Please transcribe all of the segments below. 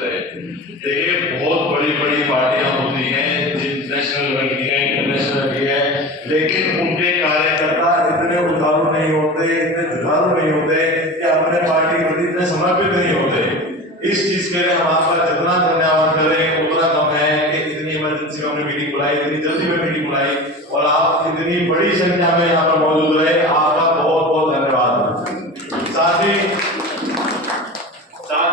रहे। देखिए बहुत बड़ी बड़ी पार्टियां होती हैं, नेशनल लेवल की है, इंटरनेशनल की है, लेकिन उनके कार्यकर्ता इतने उदारू नहीं होते, इतने जुझारू नहीं होते कि अपने पार्टी के प्रति इतने समर्पित नहीं होते। इस चीज के लिए हम आपका जितना धन्यवाद करें उतना कम है कि इतनी इमरजेंसी में हमने मीटिंग बुलाई, इतनी जल्दी में मीटिंग बुलाई और आप इतनी बड़ी संख्या में यहाँ पर मौजूद रहे, आपका बहुत बहुत धन्यवाद। साथ ही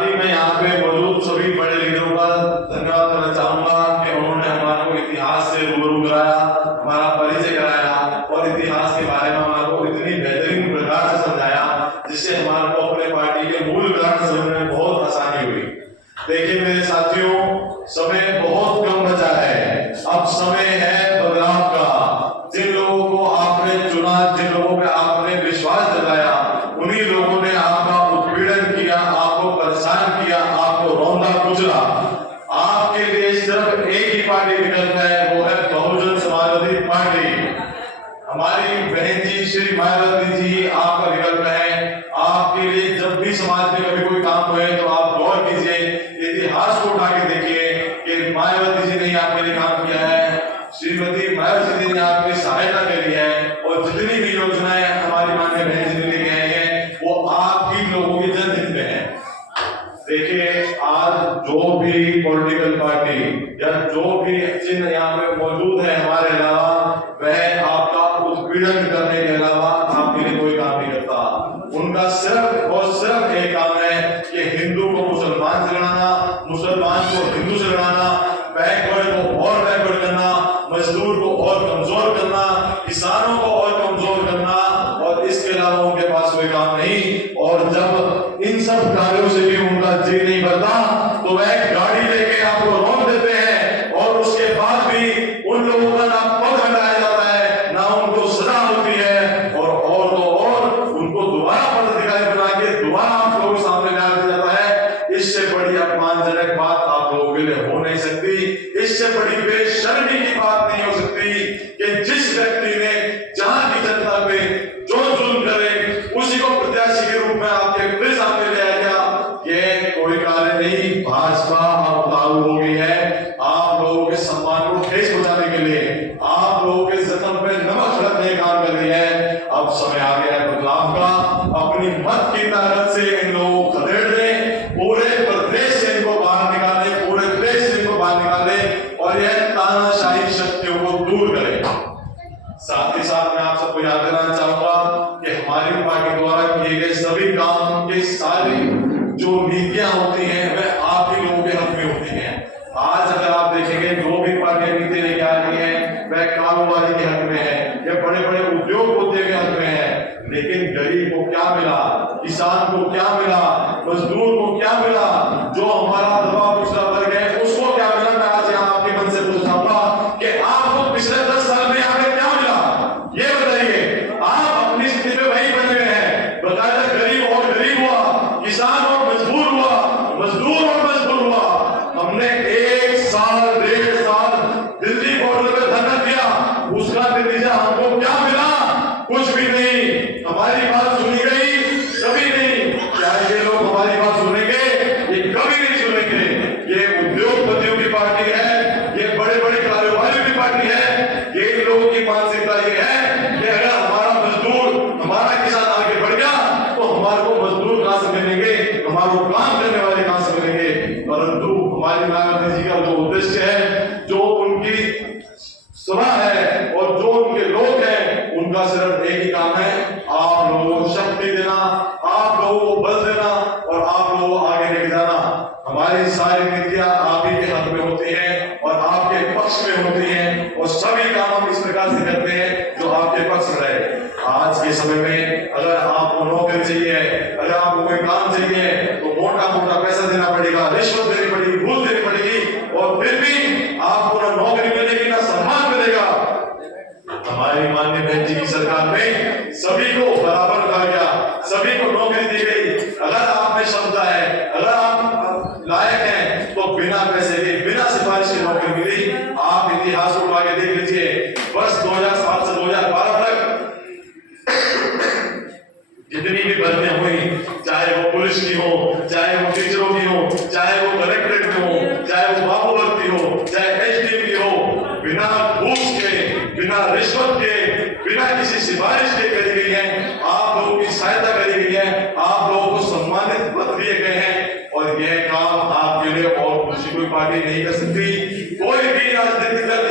मैं यहाँ पे मौजूद सभी बड़े लीडरों का धन्यवाद करना चाहूंगा कि उन्होंने हमारे को इतिहास से रूबरू कराया, हमारा परिचय कराया और इतिहास के बारे में हमारे को इतनी बेहतरीन प्रकार से समझाया जिससे हमारे को अपने पार्टी के मूल ग्रंथ समझने में बहुत आसानी हुई। देखिए मेरे साथियों, समय बहुत कम बचा है, अब समय है बदलाव का। जिन लोगों को आपने चुना, जिन लोगों पे आपने विश्वास जताया, उन्हीं लोगों ने आपका उत्पीड़न किया, आपको परेशान किया, आपको रौंदा कुचला। आपके लिए सिर्फ एक ही पार्टी विकल्प है, वो है बहुजन समाजवादी पार्टी। हमारी बहन जी श्री मायावती जी आपका विकल्प है। आपके लिए जब भी समाज में कभी कोई काम हुए तो आप गौर कीजिए, इतिहास को उठा के देखिए कि मायावती जी ने आपके लिए काम किया है, श्रीमती मायावती जी ने आपकी सहायता करी है और जितनी भी योजनाएं हमारी माननीय बहन जी ने लेके आई है वो आपकी लोगों के जनहित में है। देखिए आज जो भी पॉलिटिकल पार्टी या जो भी चिन्ह यहाँ पे मौजूद है हमारे अलावा, वह आपका उत्पीड़न करने के अलावा आपके लिए कोई काम नहीं करता। उनका सिर्फ और सिर्फ एक काम है कि हिंदू को मुसलमान से लड़ाना, मुसलमान को हिंदू से लड़ाना, बैकवर्ड को और बैकवर्ड करना, मजदूर को और कमजोर करना, किसानों को और कमजोर करना, और इसके अलावा उनके पास कोई काम नहीं। और जब इन सब कार्यों से भी उनका जी नहीं भरता तो वह गाड़ी लेके आपको रोक देते हैं और उसके बाद भी उन लोगों का ना पद हटाया जाता है, ना उनको सजा होती है, और तो और उनको दोबारा पदाधिकारी बना के दोबारा आप लोगों के सामने ला दिया जाता है। इससे बड़ी अपमानजनक बात आप लोगों के लिए हो नहीं सकती, इससे बड़ी बेशर्मी की बात नहीं हो सकती कि जिस व्यक्ति ने जहां की जनता पे जो जुल्म करे उसी को प्रत्याशी के रूप में आपके फिर सामने ले आया गया। ये कोई कार्य नहीं, भाजपा अब लागू हो गई है। आप लोगों के सम्मान को ठेस पहुंचाने के लिए, आप लोगों के जख्म पे नमक छिड़कने का काम कर रही है। अब समय आ गया है बदलाव का। अपनी मत की ताकत से इन लोगों को खदेड़ दें, पूरे प्रदेश से इनको बाहर निकाले, पूरे देश से इनको बाहर निकाले और यह तानाशाही शक्तियों को दूर करें। साथ ही साथ मैं आप सबको याद दिलाना चाहूंगा कि हमारी पार्टी द्वारा किए गए सभी काम के सारे जो नीतियां होती हैं वह आप ही लोगों के हक में होती हैं। आज अगर आप देखेंगे जो भी पार्टियां नीति लेके आ रही है वह कारोबारी के हक में है, यह बड़े बड़े उद्योगपतियों के हक में है, लेकिन गरीब को क्या मिला, किसान को क्या मिला, मजदूर को क्या मिला, जो हमारा दबा पिछड़ा वर्ग है उसको क्या मिला? मैं आज यहाँ आपके मन से पूछूंगा कि आपको पिछले 10 साल में आगे क्या मिला, ये बताइए। आप अपनी स्थिति पे वही बने हुए हैं, बताया गरीब और गरीब हुआ, किसान और मजदूर हुआ, मजदूर और मजदूर हुआ। हमने 1 साल 1.5 साल दिल्ली बॉर्डर पे धरना दिया, उसका नतीजा हमको क्या मिला? कुछ भी नहीं। हमारी बात सुनी गई? कभी नहीं। क्या ये लोग हमारी बात सुनेंगे? ये कभी नहीं सुनेंगे। ये उद्योगपतियों की पार्टी है, ये बड़े बड़े कारोबारियों की पार्टी है। ये लोगों की मानसिकता ये है कि अगर हमारा मजदूर, हमारा किसान आगे बढ़ गया तो हमारे को मजदूर कहां से मिलेंगे, हमारे काम करने वाले कहां से मिलेंगे। परंतु हमारी मायावती जी का जो उद्देश्य है, जो उनकी सभा है और जो उनके लोग हैं, उनका सिर्फ एक ही काम है, आप लोगों को शक्ति देना, आप लोगों को बल देना और आप लोगों को आगे लेके जाना। हमारी सारी नीतियां आप ही के हक में होती हैं और आपके पक्ष में होती हैं और सभी काम हम इस प्रकार से करते हैं जो आपके पक्ष में रहे। आज के समय में अगर आपको नौकरी चाहिए, अगर आपको कोई काम चाहिए तो मोटा मोटा पैसा देना पड़ेगा, रिश्वत देनी पड़ेगी, घूस देनी पड़ेगी और फिर भी आपको ना नौकरी मिलेगी ना सम्मान मिलेगा। हमारी माननीय बहन जी की सरकार में सभी को बराबर रखा गया, सभी को नौकरी दी गई। अगर आप में क्षमता है, अगर आप लायक हैं तो बिना पैसे के, बिना सिफारिश की नौकरी मिली। आप इतिहास को उठा के देख लीजिए, वर्ष 2007 से 2012 तक जितनी भी भर्तियां हुई, चाहे वो पुलिस की हो, चाहे वो टीचरों की हो, चाहे वो सिफारिश करी गई है, आप लोगों की सहायता करी गई है, आप लोगों को सम्मानित पद दिए गए हैं और यह काम आपके लिए और दूसरी कोई पार्टी नहीं कर सकती। कोई भी राजनीतिक दल